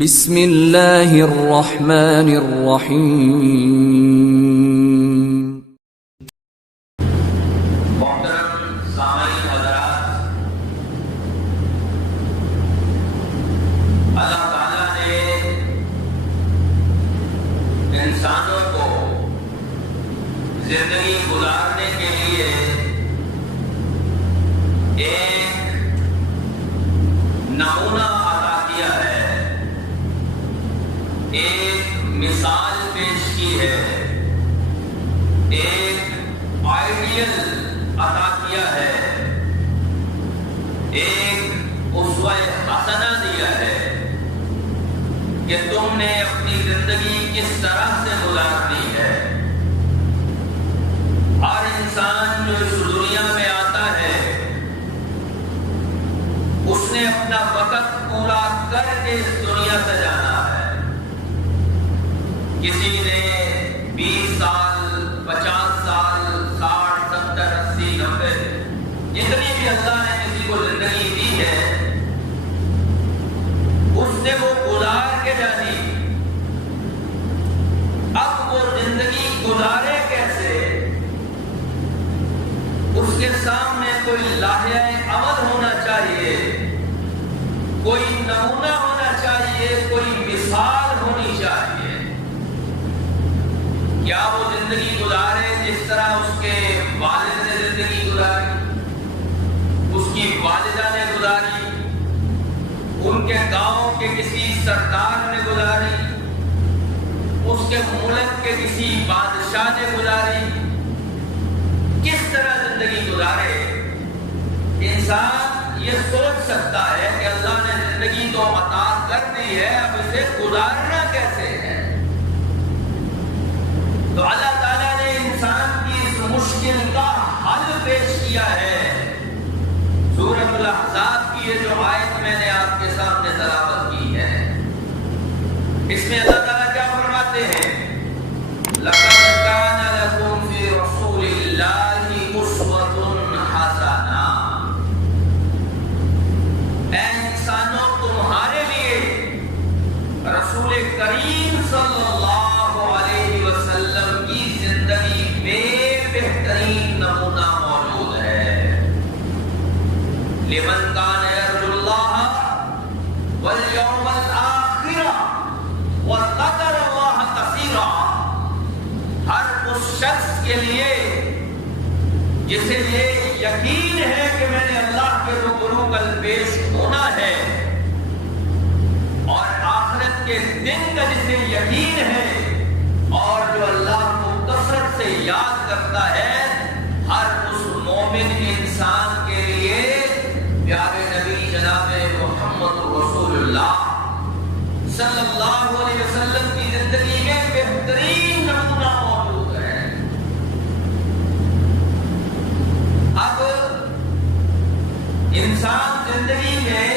بسم اللہ الرحمن الرحیم۔ محترم سامعین حضرات، اللہ تعالیٰ نے انسانوں کو زندگی گزارنے کے لیے ایک نمونہ عطا کیا ہے، ایک مثال پیش کی ہے، ایک آئیڈیل عطا کیا ہے، ایک اسوہ حسنہ دیا ہے کہ تم نے اپنی زندگی کس طرح سے گزارنی ہے۔ ہر انسان جو اس دنیا میں آتا ہے اس نے اپنا وقت پورا کر کے اس دنیا سے جانا ہے۔ کسی نے 20 سال، 50 سال، 60، 70، 80، 90 جتنی بھی اللہ نے کسی کو زندگی دی ہے اس نے وہ گزار کے جانی۔ اب وہ زندگی گزارے کیسے؟ اس کے سامنے کوئی لائحہ عمل ہونا چاہیے، کوئی نمونہ ہونا چاہیے، کوئی مثال ہونی چاہیے۔ کیا وہ زندگی گزارے جس طرح اس کے والد نے زندگی گزاری، اس کی والدہ نے گزاری، ان کے گاؤں کے کسی سردار نے گزاری، اس کے ملک کے کسی بادشاہ نے گزاری؟ کس طرح زندگی گزارے؟ انسان یہ سوچ سکتا ہے کہ اللہ نے زندگی تو عطا کر دی ہے، اب اسے گزارنا کیسے ہے؟ تو اللہ تعالیٰ نے انسان کی اس مشکل کا حل پیش کیا ہے۔ سورۃ الاحزاب کی یہ جو آیت میں نے آپ کے سامنے تلاوت کی ہے، اس میں اللہ تعالیٰ کیا فرماتے ہیں؟ لَقَدْ كَانَ لَكُمْ فِي رَسُولِ اللَّهِ أُسْوَةٌ حَسَنَةٌ۔ اے انسانوں، تمہارے لیے رسول کریم صلی اللہ علیہ وسلم کی زندگی میں بہترین نمونہ موجود ہے۔ لمن کان یرجو اللہ والیوم الآخر وذکر اللہ کثیرا، ہر اس شخص کے لیے جسے یہ یقین ہے کہ میں نے اللہ کے روبرو کل پیش ہونا ہے، اور آخرت کے دن کا جسے یقین ہے، اور جو اللہ کو کثرت سے یاد کرتا ہے، ہر اس مومن انسان کے لیے پیارے نبی جناب محمد رسول اللہ صلی اللہ علیہ وسلم کی زندگی میں بہترین نمونہ موجود ہے۔ اب انسان زندگی میں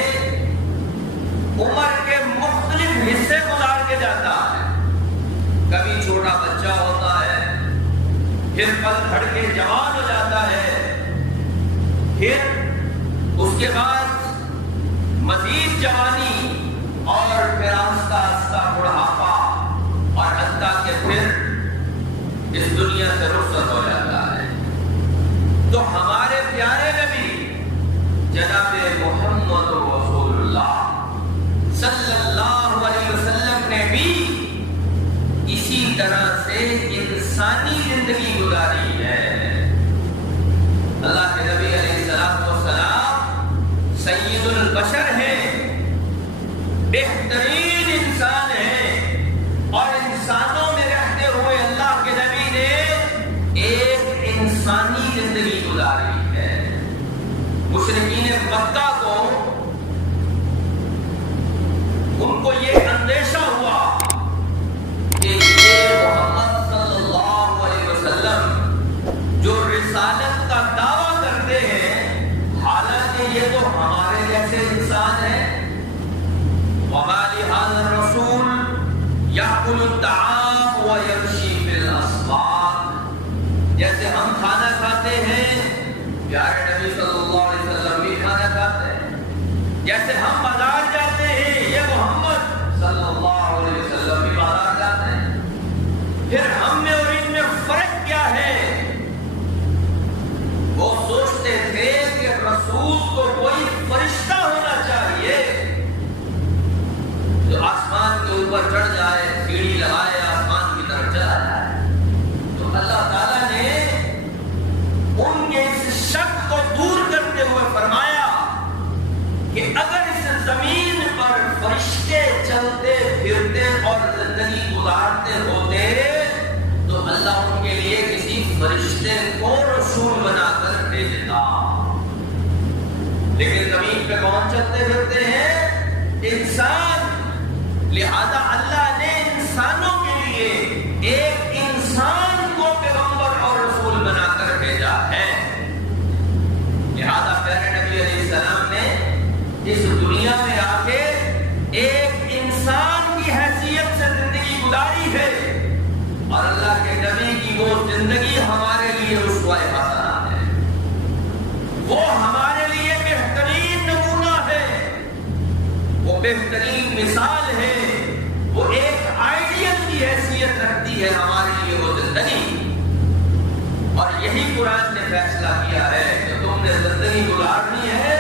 عمر کے مختلف حصے گزار کے جاتا ہے۔ کبھی چھوٹا بچہ ہوتا ہے، پھر پل پھڑ کے جوان ہو جاتا ہے، پھر اس کے بعد مزید جوانی، اور پھر آہستہ آہستہ بڑھاپا، اور حتیٰ کہ پھر اس دنیا سے رخصت ہو جاتا ہے۔ تو ہمارے پیارے نبی جناب محمد رسول اللہ صلی اللہ علیہ وسلم نے بھی اسی طرح سے انسانی زندگی گزاری ہے۔ اللہ کے نبی علیہ الصلوۃ والسلام سید البشر ہیں، بہترین انسان ہیں، اور انسانوں میں رہتے ہوئے اللہ کے نبی نے ایک انسانی زندگی گزاری ہے۔ مشرکین مکہ کو ان کو یہ اندیشہ ہوا کہ یہ محمد صلی اللہ علیہ وسلم جو رسالت کا دعویٰ کرتے ہیں، حالانکہ یہ تو ہمارے جیسے انسان ہیں۔ وَمَا لِهَذَا الرَّسُولِ يَأْكُلُ الطَّعَامَ وَيَمْشِي فِي الْأَسْوَاقِ، جیسے ہم کھانا کھاتے ہیں، پیارے نبی صلی اللہ علیہ وسلم بھی کھانا کھاتے ہیں۔ جیسے ہم بازار جاتے ہیں، یہ محمد صلی پھرتے اور زندگی گزارتے ہوتے تو اللہ ان کے لیے کسی فرشتے کو رسول بنا کر بھیجتا. لیکن زمین پہ کون چلتے پھرتے ہیں؟ انسان. لہذا اللہ نے انسانوں کے لیے ایک انسان کو پیغمبر اور رسول بنا کر بھیجا ہے. لہذا پیارے نبی علیہ السلام نے اس دنیا میں آ کے ایک انسان کی حیثیت سے زندگی گزاری ہے اور اللہ کے نبی کی وہ زندگی ہمارے لیے اسوہ حسنہ ہے. وہ ہمارے لیے بہترین نمونہ ہے، وہ بہترین مثال ہے، وہ ایک آئیڈیل کی حیثیت رکھتی ہے ہمارے لیے وہ زندگی. اور یہی قرآن نے فیصلہ کیا ہے کہ تم نے زندگی گزارنی ہے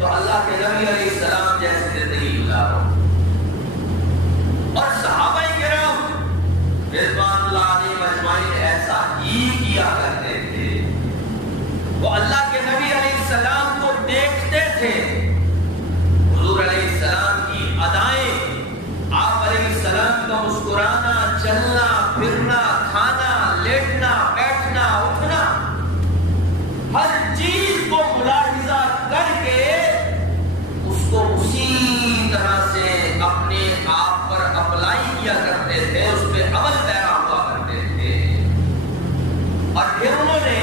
تو اللہ کے نبی علیہ السلام جیسی زندگی گزارو. اور صحابہ کرام رضوان اللہ علیہم اجمعین ایسا ہی کیا کرتے تھے. وہ اللہ کے نبی علیہ السلام کو دیکھتے تھے. حضور علیہ السلام کی ادائیں، آپ علیہ السلام کا مسکرانا، چلنا پھرنا، کھانا لیٹنا بیٹھنا اٹھنا، ہر چیز کو ملاحظہ کر کے اس کو اسی طرح سے اپنے آپ پر اپلائی کیا کرتے تھے، اس پہ عمل پیرا ہوا کرتے تھے. اور پھر انہوں نے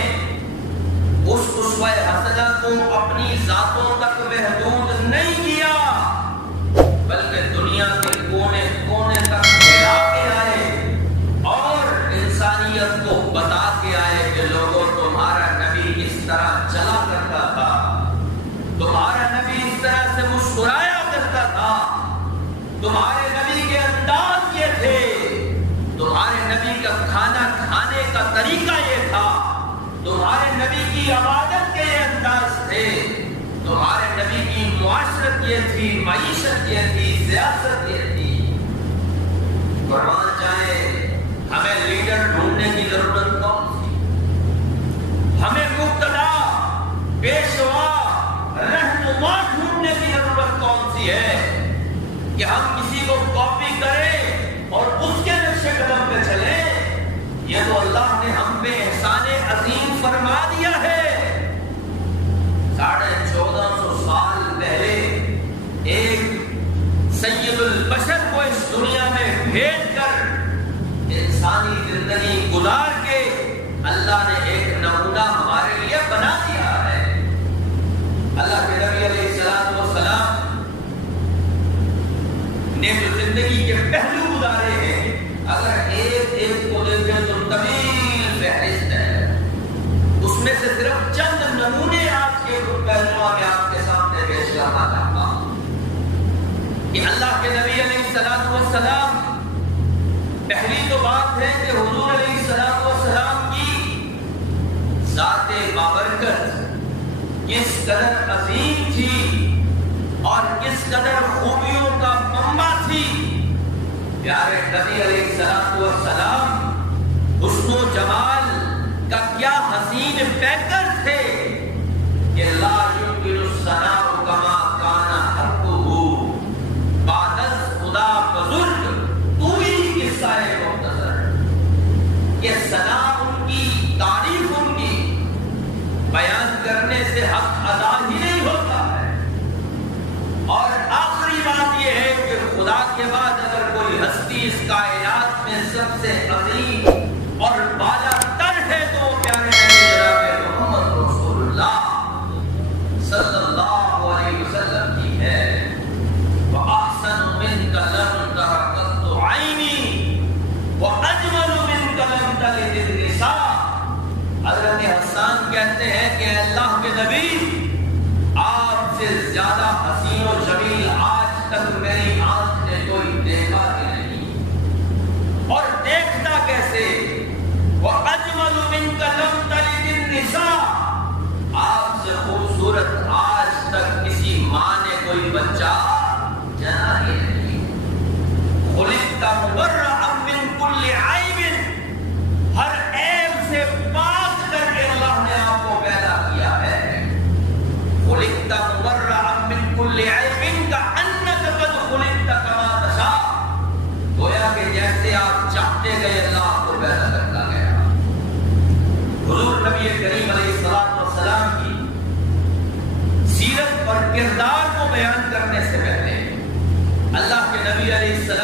اس اسوہ حسنہ کو اپنی ذاتوں تک محدود نہیں کیا بلکہ دنیا کے کونے کونے تک پھیلا کے آئے اور انسانیت کو بتا کے آئے کہ لوگوں تمہارا نبی اس طرح چلا کرتا تھا، تمہارا نبی اس طرح سے مسکرایا کرتا تھا، تمہارے نبی کے انداز یہ تھے، تمہارے نبی کا کھانا کھانے کا طریقہ یہ تھا، تمہارے نبی کی عبادت کے یہ انداز تھے، تمہارے نبی کی معاشرت یہ تھی، معیشت یہ تھی، سیاست یہ تھی. قربان جائے ہمیں لیڈر ڈھونڈنے کی ضرورت کون سی؟ ہمیں مقتدا، پیشوا، رہنما ڈھونڈنے کی ضرورت کون سی ہے کہ ہم کسی کو کاپی کریں اور اس کے نقش قدم پہ چلیں؟ یہ تو اللہ نے ہم پہ احسان عظیم فرما دیا ہے. 1450 سال پہلے ایک سید البشر کو اس دنیا میں بھیج کر انسانی زندگی گزار کے اللہ نے ایک نمونہ ہمارے لیے بنا دیا ہے. اللہ کے نبی علیہ السلام والسلام نے جو زندگی کے پہلو گزارے ہیں، اگر ایک ایک کو دیکھیں تو طویل فہرست ہے. اس میں سے صرف چند نمونے آج کے پہلوؤں میں آپ کے سامنے پیش کرنا چاہتا ہوں کہ اللہ کے نبی علیہ السلام والسلام، پہلی تو بات ہے کہ حضور علیہ السلام والسلام کی ذات بابرکت کس قدر عظیم تھی اور کس قدر خوبیوں کا منبع تھی. پیارے نبی علیہ السلام والسلام حسن و جمال کا کیا حسین پیکر تھے کہ لا یمکن الثناء کما کان حقہ بعد از خدا بزرگ تو ہی قصہ مختصر. کہ ثنا ان کی، تعریف ان کی بیان کرنے سے حق ادا ہی نہیں ہوتا ہے. اور آخری بات یہ ہے کہ خدا کے بعد اگر کوئی ہستی اس کائنات میں سب سے عظیم اور بالا تر ہے تو وہ پیارے نبی جناب محمد رسول اللہ صلی اللہ علیہ وسلم کی ہے. وَأَحْسَنُ مِنْكَ لَمْ تَرَ قَطُّ عَيْنِي وَأَجْمَلُ مِنْكَ لَمْ تَلِدِ النِّسَاءُ. حضرت حسان کہتے ہیں کہ اللہ کے نبی، آپ سے زیادہ حسین و جمیل آج تک میری آنکھ نے کوئی دیکھا ہی نہیں. اور دیکھتا کیسے؟ وہ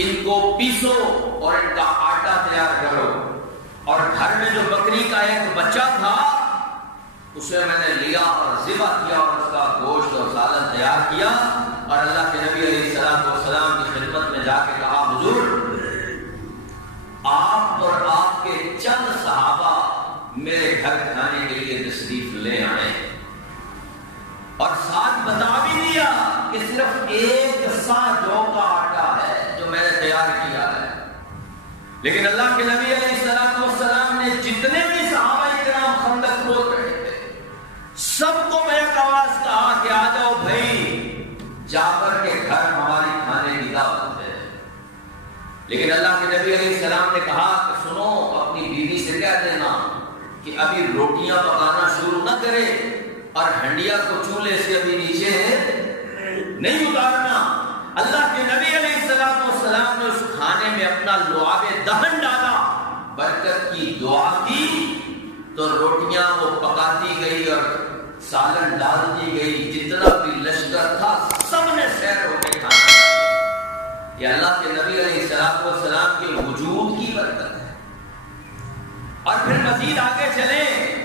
ان کو پیسو اور ان کا آٹا تیار کرو، اور گھر میں جو بکری کا ایک بچہ تھا اسے میں نے لیا اور ذبح کیا اور اس کا گوشت اور سالن تیار کیا، اور اللہ کے نبی علیہ السلام کی خدمت میں جا کے کہا حضور آپ اور آپ کے چند صحابہ میرے گھر کھانے کے لیے تشریف لے آئے، اور ساتھ بتا بھی دیا کہ صرف 1 سا جو کا آٹا ہے جو میں نے تیار کیا ہے۔ لیکن اللہ کے نبی علیہ السلام نے جتنے بھی صحابہ کرام خندق کھود رہے تھے سب کو بیک آواز کہا کہ آ جاؤ بھائی، جعفر کے گھر ہماری کھانے کی دعوت ہے۔ لیکن اللہ کے نبی علیہ السلام نے کہا کہ سنو، اپنی بیوی سے کہہ دینا کہ ابھی روٹیاں پکانا شروع نہ کرے اور ہنڈیا کو چولہے سے ابھی نیچے نہیں اتارنا۔ اللہ کے نبی علیہ السلام نے اس کھانے میں اپنا لعاب دہن ڈالا، برکت کی دعا کی تو روٹیاں وہ پکاتی گئی اور سالن ڈالتی گئی، جتنا بھی لشکر تھا سب نے سیر ہو کے کھانا۔ یہ اللہ کے نبی علیہ السلام کے وجود کی برکت ہے۔ اور پھر مزید آگے چلیں،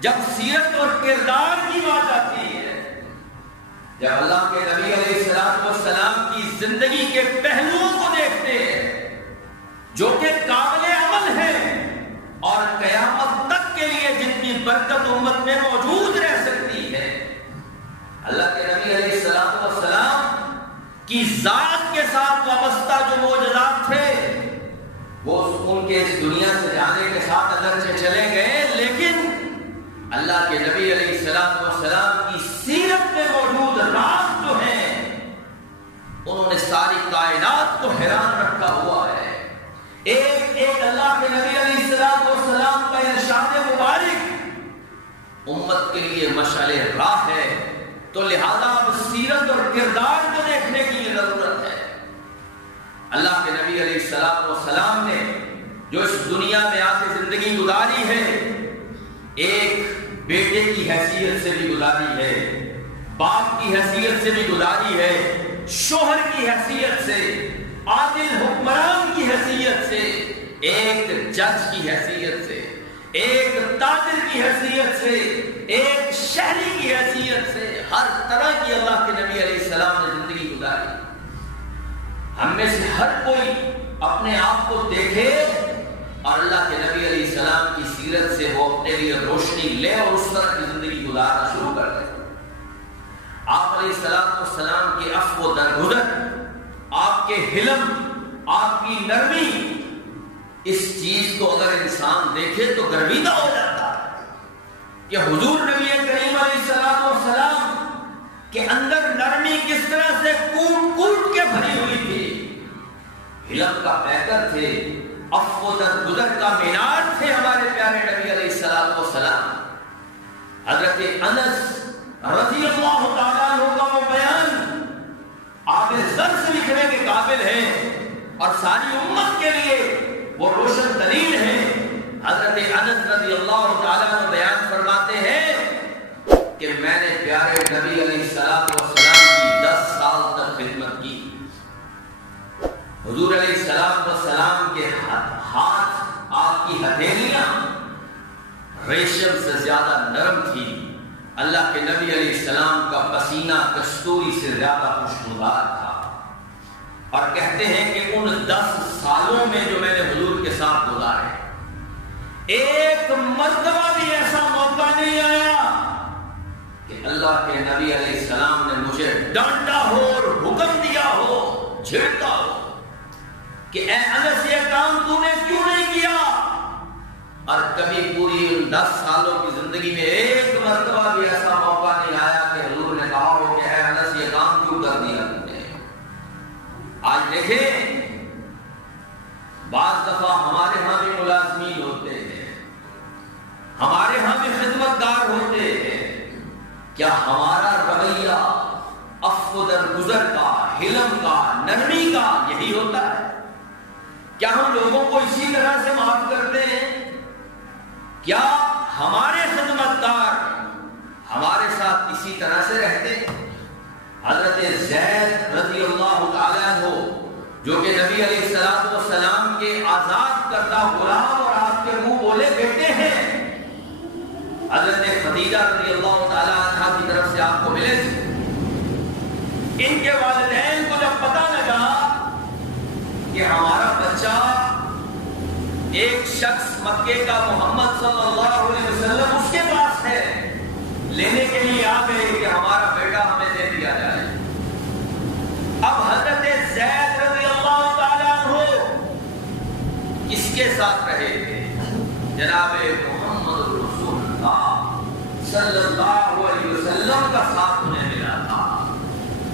جب سیرت اور کردار کی بات آتی ہے، جب اللہ کے نبی علیہ السلام کی زندگی کے پہلوؤں کو دیکھتے ہیں جو کہ قابل عمل ہیں اور قیامت تک کے لیے جتنی برکت امت میں موجود رہ سکتی ہے، اللہ کے نبی علیہ السلام کی ذات کے ساتھ وابستہ جو معجزات تھے وہ ان کے اس دنیا سے جانے کے ساتھ اگرچہ چلے گئے، لیکن اللہ کے نبی علیہ السلام کی سیرت میں موجود راز جو ہیں انہوں نے ساری کائنات کو حیران رکھا ہوا ہے۔ ایک ایک اللہ کے نبی علیہ السلام کا ارشاد مبارک امت کے لیے مشعل راہ ہے، تو لہذا اب سیرت اور کردار کو دیکھنے کی ضرورت ہے۔ اللہ کے نبی علیہ السلام نے جو اس دنیا میں آ کے زندگی گزاری ہے، ایک بیٹے کی حیثیت سے بھی گزاری ہے، باپ کی حیثیت سے بھی گزاری ہے، شوہر کی حیثیت سے، عادل حکمران کی حیثیت سے، ایک جج کی حیثیت سے، ایک تاجر کی حیثیت سے، ایک شہری کی حیثیت سے، ہر طرح کی اللہ کے نبی علیہ السلام نے زندگی گزاری۔ ہم میں سے ہر کوئی اپنے آپ کو دیکھے اور اللہ کے نبی علیہ السلام کی سیرت سے وہ اپنے لیے روشنی لے اور اس طرح کی زندگی گزارنا شروع کر دے۔ آپ علیہ السلام کے عفو و درگزر، آپ کے حلم، آپ کی نرمی، اس چیز کو اگر انسان دیکھے تو گرویدہ ہو جاتا ہے کہ حضور نبی کریم علیہ السلام کے اندر نرمی کس طرح سے کوٹ کوٹ کے بھری ہوئی تھی، حلم کا پیکر تھے، عفو درگزر کا مینار تھے ہمارے پیارے نبی علیہ السلام۔ حضرت انس رضی اللہ تعالیٰ عنہ کا وہ بیان آب زر سے لکھنے کے قابل ہے اور ساری امت کے لیے وہ روشن دلیل ہے۔ حضرت انس رضی اللہ تعالیٰ عنہ بیان فرماتے ہیں کہ میں نے پیارے نبی علیہ السلام کی 10 سال تک خدمت کی۔ حضور علیہ السلام کے ہاتھ، آپ کی ہتھیلیاں ریشم سے زیادہ نرم تھی، اللہ کے نبی علیہ السلام کا پسینہ کستوری سے زیادہ خوشبودار تھا، اور کہتے ہیں کہ ان 10 سالوں میں جو میں نے حضور کے ساتھ گزارے، ایک مرتبہ بھی ایسا موقع نہیں آیا کہ اللہ کے نبی علیہ السلام نے مجھے ڈانٹا ہو اور حکم دیا ہو، جھڑکا ہو کہ اے انس یہ کام تو نے کیوں نہیں کیا۔ اور کبھی پوری 10 سالوں کی زندگی میں ایک مرتبہ بھی ایسا موقع نہیں آیا کہ حضور نے کہا ہو کہ اے انس یہ کام کیوں کر دیا تم نے۔ آج دیکھیں بعض دفعہ ہمارے ہاں بھی ملازمین ہوتے ہیں، ہمارے ہاں بھی خدمتگار ہوتے ہیں، کیا ہمارا رویہ عفو درگزر کا، حلم کا، نرمی کا یہی ہوتا ہے؟ کیا ہم لوگوں کو اسی طرح سے معاف کرتے ہیں؟ کیا ہمارے خدمتگار ہمارے ساتھ اسی طرح سے رہتے ہیں؟ حضرت زید رضی اللہ تعالیٰ عنہ جو کہ نبی علیہ السلام کے آزاد کردہ غلام اور آپ کے منہ بولے بیٹے ہیں، حضرت خدیجہ رضی اللہ تعالی عنہ کی طرف سے آپ کو ملے تھے۔ ان کے والدین کو جب پتہ لگا کہ ہمارا بچہ ایک شخص مکے کا محمد صلی اللہ علیہ وسلم اس کے پاس ہے، لینے کے لیے آ گئے کہ ہمارا بیٹا ہمیں دے دیا جائے۔ اب حضرت زید رضی اللہ تعالیٰ عنہ کس کے ساتھ رہے تھے؟ جناب محمد رسول اللہ صلی اللہ علیہ وسلم کا ساتھ انہیں ملا تھا۔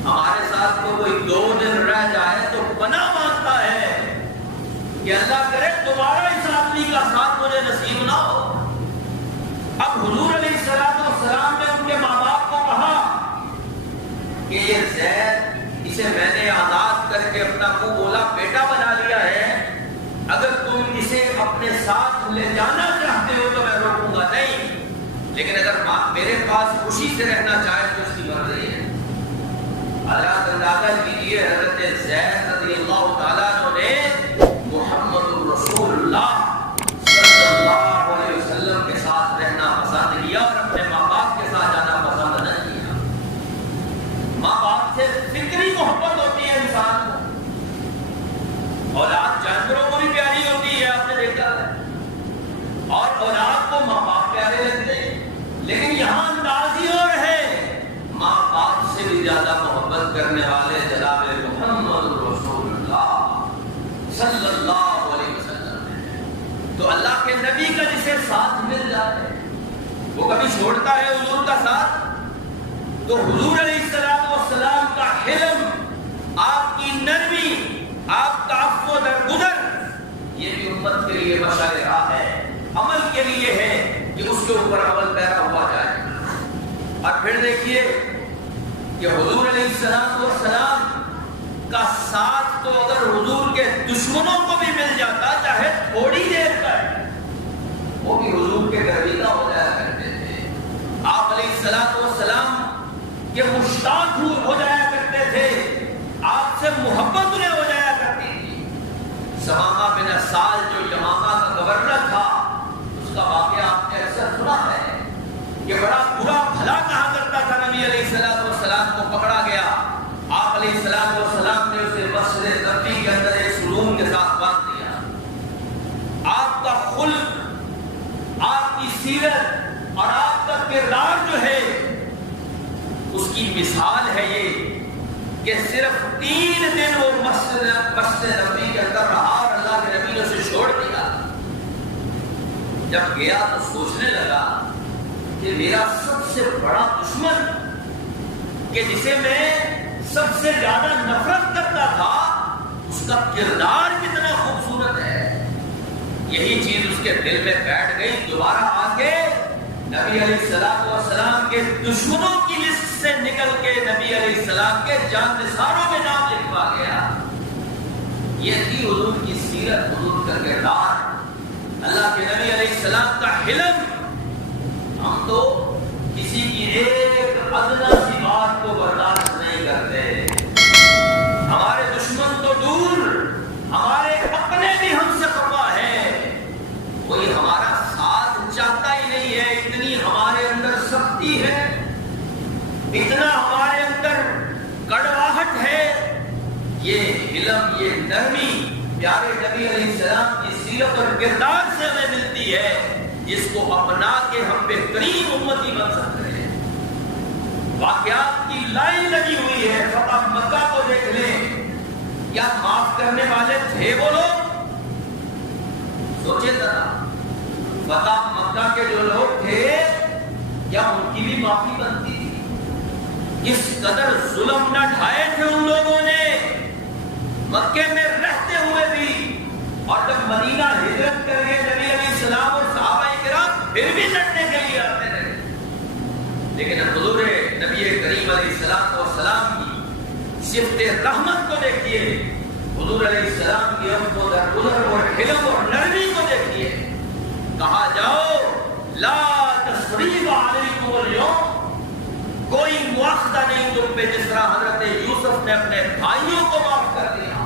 ہمارے ساتھ تو کوئی 2 دن رہ جائے تو پناہ مانگتا ہے کہ اللہ کرے دوبارہ اس آدمی کا ساتھ مجھے نصیب نہ ہو۔ اب حضور علیہ السلام نے ان کے ماں باپ کو کہا کہ یہ زید، اسے میں نے آزاد کر کے اپنا منہ بولا بیٹا بنا لیا ہے، اگر تم اسے اپنے ساتھ لے جانا چاہتے ہو تو میں روکوں گا نہیں، لیکن اگر میرے پاس خوشی سے رہنا چاہے تو اس کی مرضی ہے۔ حضرات اندازہ کیجیے، حضرت زید رضی اللہ تعالیٰ عنہ نے محمد رسول اللہ صلی اللہ علیہ وسلم کے ساتھ رہنا پسند کیا اور اپنے ماں باپ کے ساتھ جانا پسند نہ کیا۔ ماں باپ سے فکری محبت ہوتی ہے انسان کو، اولاد جانوروں کو بھی پیاری ہوتی ہے، آپ نے دیکھا ہے، اور اولاد کو ماں باپ پیارے لگتے ہیں، لیکن یہاں انداز ہی اور ہے، ماں باپ سے بھی زیادہ محبت کرنے والے جناب محمد رسول اللہ صلی اللہ علیہ وسلم ہے۔ تو اللہ کے نبی کا جسے ساتھ مل جائے وہ کبھی چھوڑتا ہے حضور کا ساتھ؟ تو حضور علیہ السلام کا حلم، آپ کی نرمی، آپ کا عفو درگزر، یہ بھی امت کے لیے مشعل راہ ہے، عمل کے لیے ہے کہ اس کے اوپر عمل پیرا ہوا جائے۔ اور پھر دیکھیے کہ حضور علیہ السلام کا ساتھ تو اگر حضور کے دشمنوں کو بھی مل جاتا، چاہے تھوڑی دیر کا ہے، وہ بھی حضور کے گرویدہ ہو جایا کرتے تھے۔ آپ علیہ السلام کے مشتاق ہو جایا کرتے تھے، آپ سے محبت انہیں ہو جایا کرتی تھی۔ سمامہ بن اسال جو یمامہ کا گورنر تھا، اس کا واقعہ آپ نے اکثر سنا ہے کہ بڑا برا بھلا کہا کرتا تھا، نبی علیہ السلام کو پکڑا گیا، آپ علیہ السلام نے اسے مسجد نبوی کے اندر ایک سلوم کے ساتھ باندھ دیا۔ آپ کا خلق، آپ کی سیرت اور آپ کا کردار جو ہے، اس کی مثال ہے یہ کہ صرف 3 دن وہ مسجد نبوی کے اندر رہا اور اللہ کے نبی نے اسے چھوڑ دیا۔ جب گیا تو سوچنے لگا کہ میرا سب سے بڑا دشمن، کہ جسے میں سب سے زیادہ نفرت کرتا تھا، اس کا کردار کتنا خوبصورت ہے۔ یہی چیز اس کے دل میں بیٹھ گئی۔ دوبارہ آ کے نبی علیہ السلام کے دشمنوں کی لسٹ سے نکل کے نبی علیہ السلام کے جانثاروں میں نام لکھوا گیا۔ یہ تھی حضور کی سیرت، حضور کا کردار، اللہ کے نبی علیہ السلام کا حلم۔ ہم تو کسی کی ایک ادنا سی بات کو برداشت نہیں کرتے۔ ہمارے دشمن تو دور، ہمارے اپنے بھی ہم سے خفا ہے، کوئی ہمارا ساتھ چاہتا ہی نہیں ہے۔ اتنی ہمارے اندر سختی ہے، اتنا ہمارے اندر کڑواہٹ ہے۔ یہ علم، یہ نرمی پیارے نبی علیہ السلام کی سیرت اور کردار سے ہمیں ملتی ہے، جس کو اپنا کے ہم بہترین امتی بن سکتے ہیں۔ واقعات کی لائن لگی ہوئی ہے۔ فتح مکہ کو دیکھ لیں، کیا معاف کرنے والے تھے وہ لوگ؟ سوچے ذرا، فتح مکہ کے جو لوگ تھے، کیا ان کی بھی معافی بنتی تھی؟ کس قدر ظلم نہ ڈھائے تھے ان لوگوں نے مکے میں رہتے ہوئے بھی، اور جب مدینہ ہجرت کر گئے نبی علیہ السلام اور صحابہ کرام پھر بھی لڑنے کے لیے آتے رہے۔ لیکن حضور نبی کریم علیہ السلام کی صفت رحمت کو دیکھیے، حضور علیہ السلام کی عفو درگزر اور حلم اور نرمی کو دیکھیے۔ کہا جاؤ لا تثریب علیکم اليوم، کوئی مواخذہ نہیں تم پہ، جس طرح حضرت یوسف نے اپنے بھائیوں کو معاف کر دیا،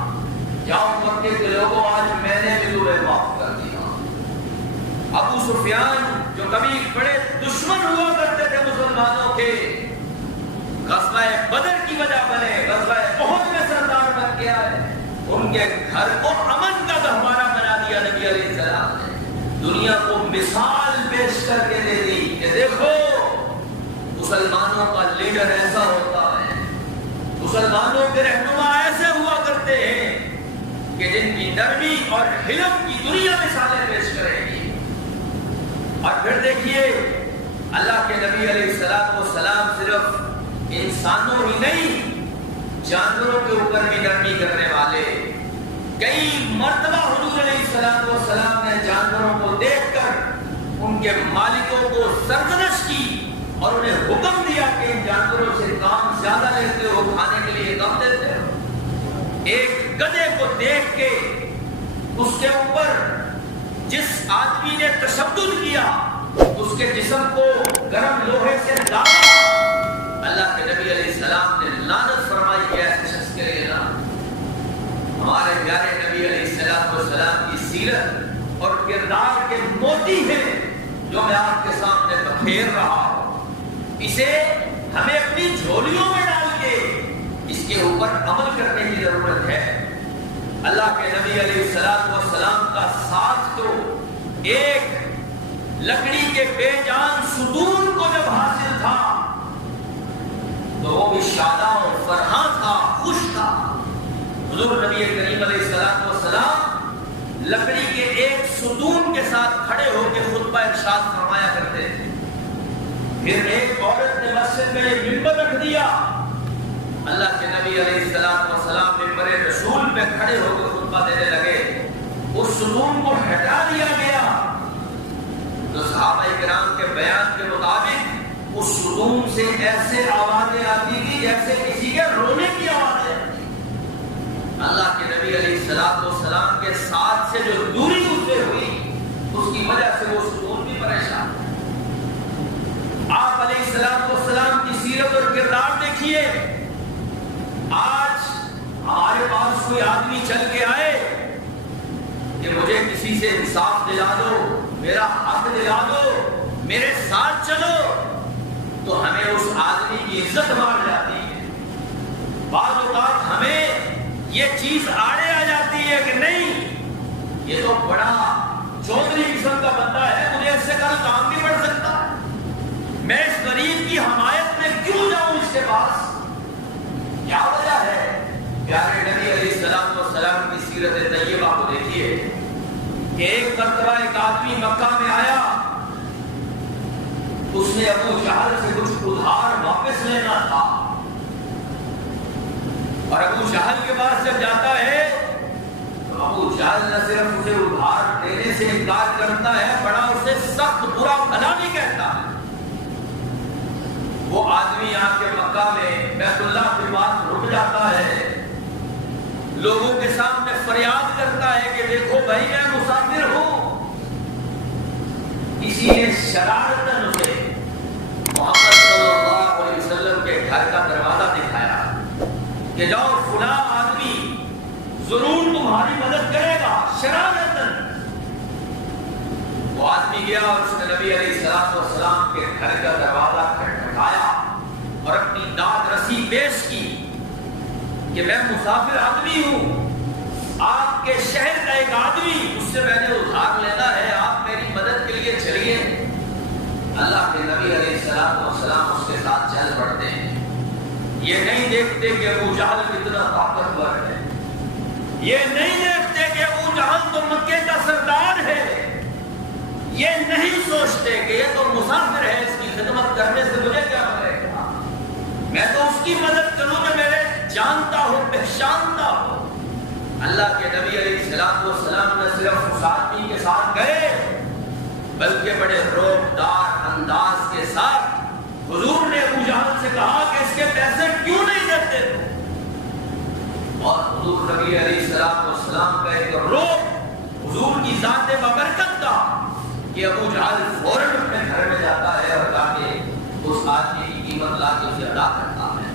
جاؤ مکے کے لوگوں آج میں نے بھی تمہیں معاف کر دیا۔ ابو سفیان جو کبھی بڑے دشمن ہوا کرتے تھے مسلمانوں کے، غزوہ بدر کی وجہ بنے، غزوہ احد میں سردار بن گیا ہے، ان کے گھر کو امن کا گہوارہ بنا دیا نبی علیہ السلام نے۔ دنیا کو مثال پیش کر کے دے دی کہ دیکھو مسلمانوں کا لیڈر ایسا ہوتا ہے، مسلمانوں کے رہنما ایسے ہوا کرتے ہیں کہ جن کی نرمی اور حلم کی دنیا مثالیں پیش کرے گی۔ اور پھر دیکھیے اللہ کے نبی علیہ السلام صرف انسانوں ہی نہیں جانوروں کے اوپر بھی نرمی کرنے والے۔ کئی مرتبہ حضور علیہ السلام نے جانوروں کو دیکھ کر ان کے مالکوں کو سرزنش کی اور انہیں حکم دیا کہ ان جانوروں سے کام زیادہ لیتے ہو، کھانے کے لیے کم دیتے ہو۔ ایک گدھے کو دیکھ کے اس کے اوپر جس آدمی نے تشدد کیا اس کے جسم کو گرم لوہے سے ڈالا، اللہ کے نبی علیہ السلام نے لعنت فرمائی کہ ایسے شخص کے لیے نہ۔ ہمارے پیارے نبی علیہ السلام کی سیرت اور کردار کے موتی ہیں جو میں آپ کے سامنے بکھیر رہا ہوں، اسے ہمیں اپنی جھولیوں میں ڈال کے اس کے اوپر عمل کرنے کی ضرورت ہے۔ اللہ کے نبی علیہ السلام کا ساتھ تو ایک لکڑی کے بے جان ستون کو جب حاصل تھا تو وہ بھی شاداں اور فرحاں تھا، خوش تھا۔ حضور نبی کریم علیہ السلام لکڑی کے ایک ستون کے ساتھ کھڑے ہو کے خطبہ ارشاد فرمایا کرتے تھے۔ پھر ایک عورت نے مسجد میں یہ منبر رکھ دیا، اللہ کے نبی علیہ السلام منبر رسول پہ کھڑے ہو کے خطبہ دینے لگے، اس ستون کو ہٹا دیا گیا تو صحابہ کرام کے بیان کے مطابق اس ستون سے ایسے آوازیں آتی تھی جیسے کسی کے رونے کی آوازیں آتی۔ اللہ کے نبی علیہ السلام کے ساتھ سے جو دوری اس سے ہوئی اس کی وجہ سے وہ ستون بھی پریشان۔ آپ علیہ السلام کی سیرت اور کردار دیکھیے۔ آج ہمارے پاس کوئی آدمی چل کے آئے کہ مجھے کسی سے انصاف دلا دو، میرا حق دلا دو، میرے ساتھ چلو، تو ہمیں اس آدمی کی عزت مار جاتی ہے۔ بعض اوقات ہمیں یہ چیز آڑے آ جاتی ہے کہ نہیں یہ تو بڑا چودھری قسم کا بندہ ہے، مجھے اس سے کل کام بھی پڑ سکتا ہے، میں اس غریب کی حمایت میں کیوں جاؤں اس کے پاس؟ کیا وجہ ہے؟ پیارے نبی علیہ السلام کی سیرت طیبہ کو دیکھیے کہ ایک مرتبہ ایک آدمی مکہ میں آیا، اس نے ابو جہل سے کچھ ادھار واپس لینا تھا، اور ابو جہل کے پاس جب جاتا ہے تو ابو جہل نہ صرف اسے ادھار دینے سے انکار کرتا ہے، بڑا اسے سخت برا بھلا بھی کہتا ہے۔ وہ آدمی آ کے مکہ میں بیت اللہ کے پاس رک جاتا ہے، لوگوں کے سامنے فریاد کرتا ہے کہ دیکھو بھائی میں مسافر ہوں۔ کسی نے شرارتاً اسے محمد صلی اللہ علیہ وسلم کے گھر کا دروازہ دکھایا کہ جاؤ فلاں آدمی ضرور تمہاری مدد کرے گا، شرارتاً۔ وہ آدمی گیا اور اس نے نبی علیہ السلام کے گھر کا دروازہ کھٹکھٹایا اور اپنی داد رسی پیش کی کہ میں مسافر آدمی ہوں، آپ کے شہر کا ایک آدمی، اس سے میں نے ادھار لینا ہے، آپ میری مدد کے لیے چلیے۔ اللہ کے نبی علیہ السلام اس کے ساتھ چل پڑتے ہیں۔ یہ نہیں دیکھتے کہ ابو جہل کتنا طاقتور ہے، یہ نہیں دیکھتے کہ ابو جہل تو مکے کا سردار ہے، یہ نہیں سوچتے کہ یہ تو مسافر ہے، اس کی خدمت کرنے سے مجھے کیا ملے گا، میں تو اس کی مدد کروں جو میرے جانتا ہو پہچانتا ہو۔ اللہ کے نبی علیہ السلام نے صرف اس آدمی کے ساتھ گئے بلکہ بڑے روبدار انداز کے ساتھ حضور نے ابو جہل سے کہا کہ اس کے پیسے کیوں نہیں دیتے، اور حضور نبی علیہ السلام کا ایک روب حضور کی ذات ببرکت کا کہ ابو جہل فوراً اپنے گھر میں جاتا ہے اور جا کے اس آدمی کی قیمت لا کے اسے ادا کرتا ہے۔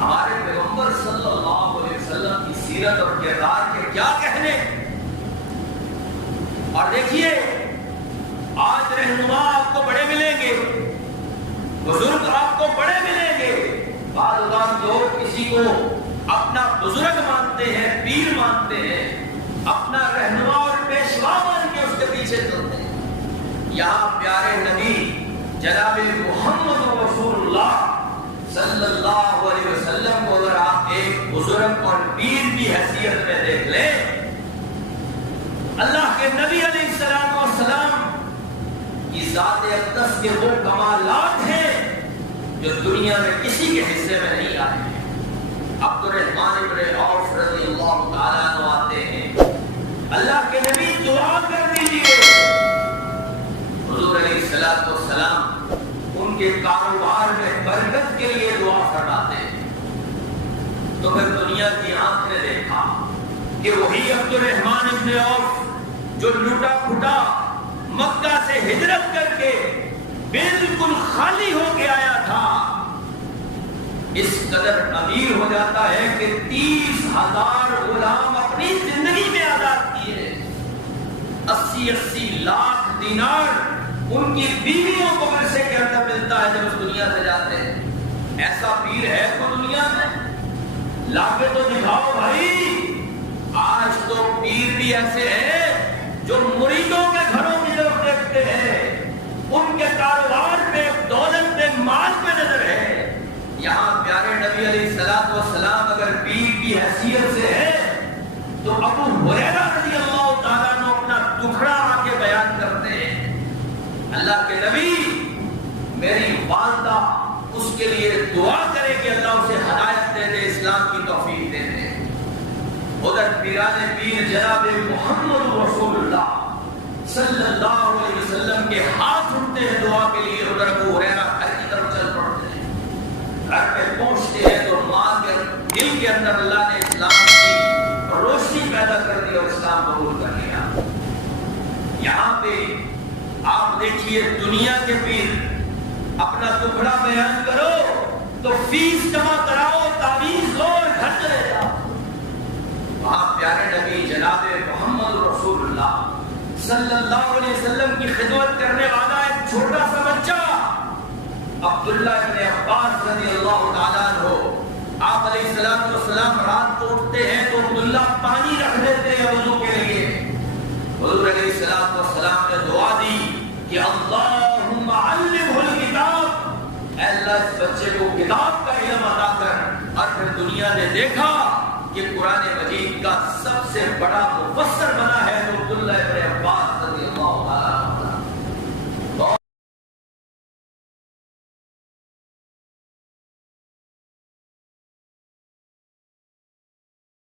ہمارے پیغمبر صلی اللہ علیہ وسلم کی سیرت اور کردار کے کیا کہنے. اور دیکھیے آج رہنما آپ کو بڑے ملیں گے, بزرگ آپ کو بڑے ملیں گے. بعض اوقات لوگ کسی کو اپنا بزرگ مانتے ہیں, پیر مانتے ہیں, اپنا رہنما اور پیشوا مان کے اس کے پیچھے چلتے ہیں. یہاں پیارے نبی جناب محمد رسول اللہ صلی اللہ علیہ وسلم کو اگر آپ ایک بزرگ اور پیر کی حیثیت میں دیکھ لیں, اللہ کے نبی علیہ السلام کی ذات اقدس کے وہ کمالات ہیں جو دنیا میں کسی کے حصے میں نہیں آئے ہیں. عبد الرحمن بن عوف رضی اللہ تعالیٰ عنہ آتے ہیں, اللہ کے نبی دعا کر دیجیے. حضور علیہ السلام ان کے کاروبار میں برکت کے لیے دعا فرماتے ہیں. تو پھر دنیا کی آنکھ نے دیکھا کہ وہی عبد الرحمن بن عوف جو لوٹا پھوٹا مکہ سے ہجرت کر کے بالکل خالی ہو کے آیا تھا, اس قدر امیر ہو جاتا ہے کہ 30,000 غلام اپنی زندگی میں آزاد کیے. 80 لاکھ دینار ان کی بیویوں کو ورثے کے اندر ملتا ہے جب اس دنیا سے جاتے ہیں. ایسا پیر ہے تو دنیا میں لا کے تو دکھاؤ بھائی. آج تو پیر بھی ایسے ہیں جو مریدوں کے گھروں کی طرف دیکھتے ہیں, ان کے کاروبار پہ, دولت پہ, مال پہ نظر ہے. یہاں پیارے نبی علیہ السلام اگر پیر کی حیثیت سے ہے تو ابو ہریرہ رضی اللہ تعالیٰ عنہ اپنا دکھڑا آ کے بیان کرتے ہیں, اللہ کے نبی میری والدہ اس کے لیے دعا کرے کہ اللہ اسے ہدایت دے دے, اسلام کی توفیق دے دے. ادھر پیران پیر جناب محمد رسول اللہ صلی اللہ علیہ وسلم کے ہاتھ اٹھتے ہیں دعا کے لیے. ادھر ابو ہریرہ گھر کی طرف چل پڑتے ہیں. گھر پہ پہنچتے ہیں تو ماں کے دل کے اندر اللہ نے اسلام کی روشنی پیدا کر دی اور اسلام قبول کر لیا. یہاں پہ آپ دیکھیے دنیا کے پیر اپنا ٹکڑا بیان کرو تو فیس جمع کراؤ, تعویذ لو اور گھر چلے جاؤ. وہاں پیارے نبی جناب محمد رسول اللہ صلی اللہ علیہ وسلم کی خدمت کرنے والا ایک چھوٹا سا بچہ عبداللہ ابن عباس رضی اللہ تعالیٰ عنہ, آپ علیہ السلام رات کو اٹھتے ہیں تو عبداللہ پانی رکھ دیتے ہیں وضو کے لیے. حضور علیہ السلام نے دعا دی کہ اللہم علمہ الکتاب, اے اللہ اس بچے کو کتاب کا علم عطا کر. اور پھر دنیا نے دیکھا کہ قرآن مجید کا سب سے بڑا مفسر بنا ہے تو عبداللہ ابن عباس